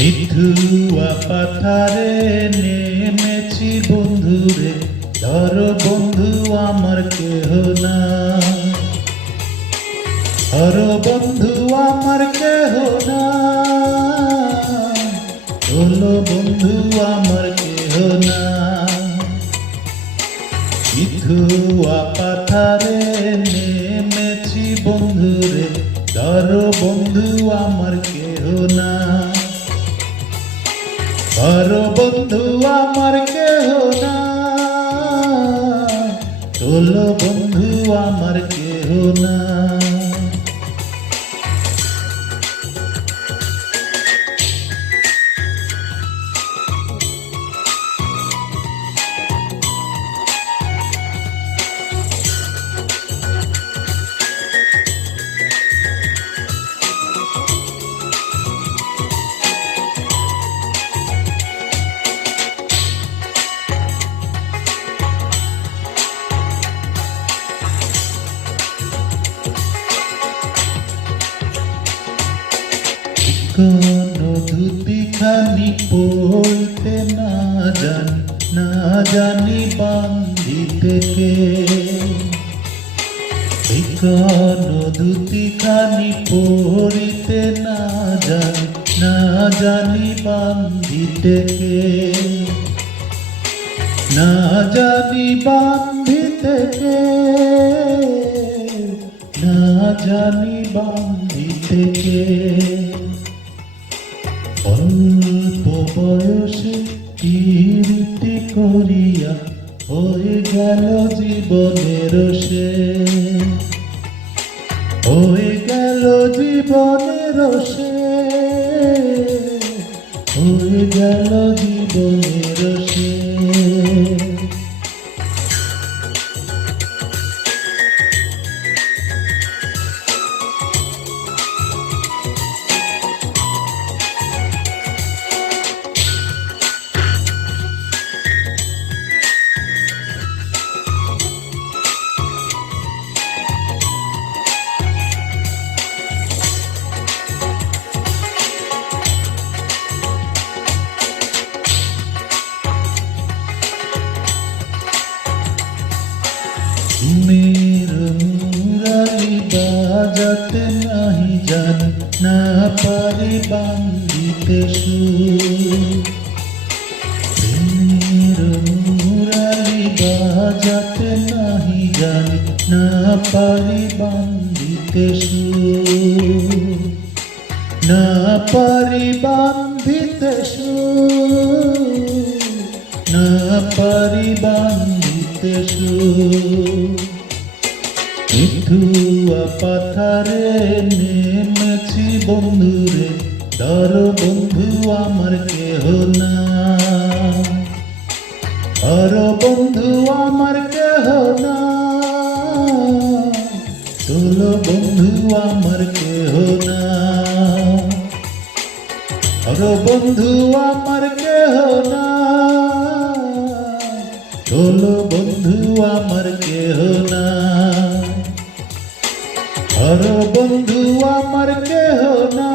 সিধুয়া পাথারে নেমেছি বন্ধুরে, ধরো বন্ধু আমার কেহ না। ধরো বন্ধু আমার কেহ না, হলো বন্ধু আমার কেহ না। সিধুয়া পাথারে নেমেছি বন্ধুরে, ধরো বন্ধু আমার কেহ না। ধরো বন্ধু আমার কেহ না, তোলো বন্ধু আমার কেহ না। কোনো ধুতিখানি পড়তে না জানি বান্ধিতে কে। কোনো ধুতিখানি পড়িতে না জানি বান্ধিতে কে। না জানি বান্ধিতে কে, না জানি বান্ধিতে কে। অল্প বয়সে কীর্তি করিয়া হয়ে গেল জীবনের শেষ। হয়ে গেল জীবনের শেষ, হয়ে গেল জীবনের শেষ। মেরো মুরালি বাজাতে নাহি জানি, না পারি বান্ধিতে সুর। মেরো মুরালি বাজাতে নাহি জানি, না পারি বান্ধিতে সুর। না পারি বান্ধিতে সুর, না পারি বান্ধিতে সুর। সিধুয়া পাথারে নেমেছি বন্ধুরে, ধরো বন্ধু আমার কেহ না। ধরো বন্ধু আমার কেহ না, তোলো বন্ধু আমার কেহ না। ধরো বন্ধু আমার কেহ না, তোলো বন্ধু আমার কেহ না। ধরো বন্ধু আমার কেহ না,